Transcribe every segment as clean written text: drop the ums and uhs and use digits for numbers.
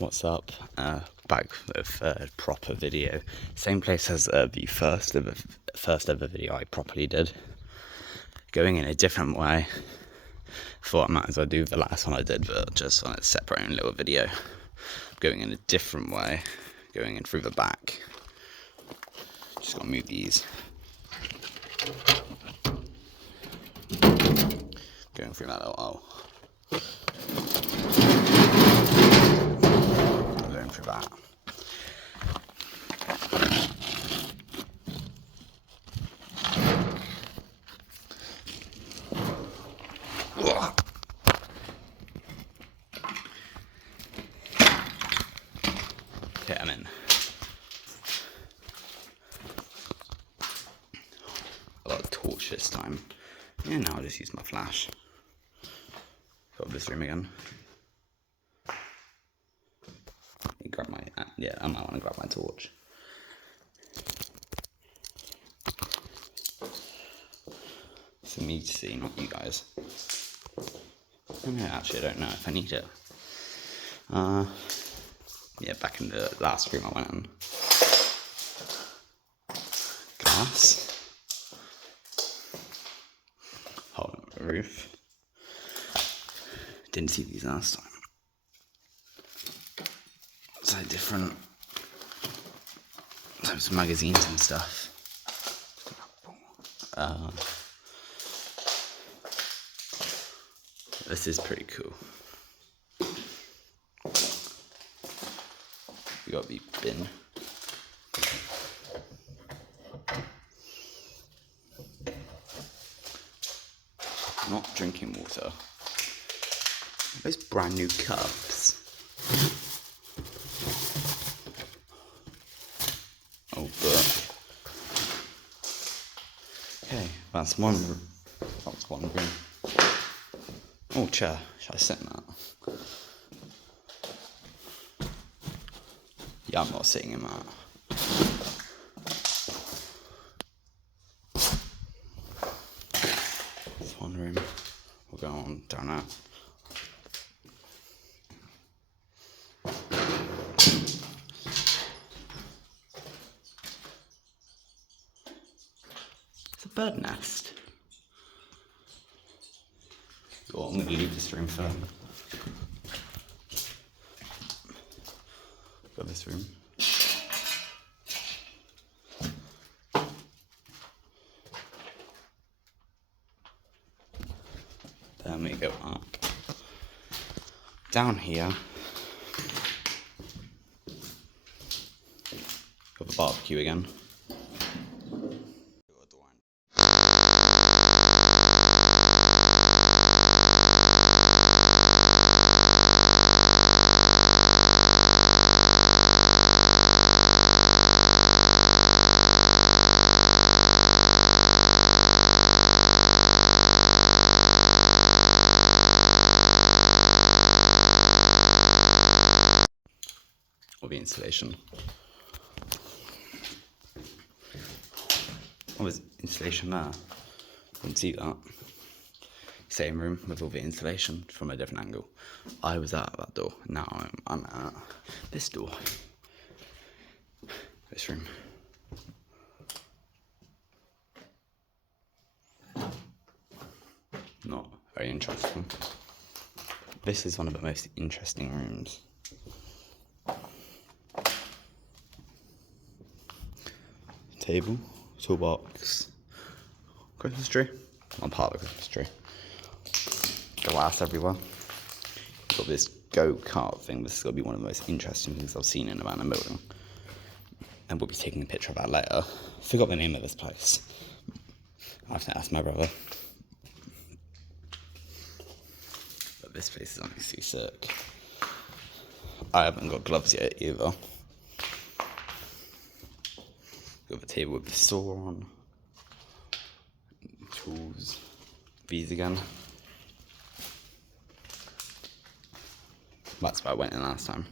What's up? Back with a proper video. Same place as the first ever video I properly did. Going in a different way. Thought I might as well do the last one I did, but just on a separate own little video. Going in a different way. Going in through the back. Just gotta move these. Going through that little hole. Going through that. Okay, I'm in. I got a torch this time. Yeah, now I'll just use my flash. Got this room again. Grab my, yeah, I might want to grab my torch. For me to see, not you guys. Actually, I don't know if I need it. Yeah, back in the last room I went in. Glass. Hole in the roof. Didn't see these last time. So different types of magazines and stuff. This is pretty cool. We got the bin. Not drinking water. Those brand new cups. Oh, book. Okay, that's one room. Oh, chair. Should I sit in that? Yeah, I'm not sitting in that. It's one room. We'll go on down that. It's a bird nest. Oh, I'm going to leave this room for... Got this room. Then we go up. Down here. Got the barbecue again. The installation. What was installation there? Didn't see that. Same room with all the installation from a different angle. I was at that door. Now I'm at this door. This room. Not very interesting. This is one of the most interesting rooms. Table, toolbox, Christmas tree. I'm part of the Christmas tree. Glass everywhere. Got this go-kart thing. This is going to be one of the most interesting things I've seen in a abandoned building. And we'll be taking a picture of that later. Forgot the name of this place. I have to ask my brother. But this place is honestly sick. I haven't got gloves yet either. Got the table with the saw on. Tools. These again. That's where I went in last time.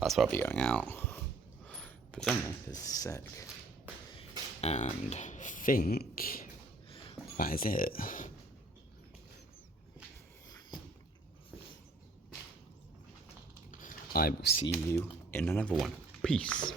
That's where I'll be going out. But then this is sick. And I think that is it. I will see you in another one. Peace.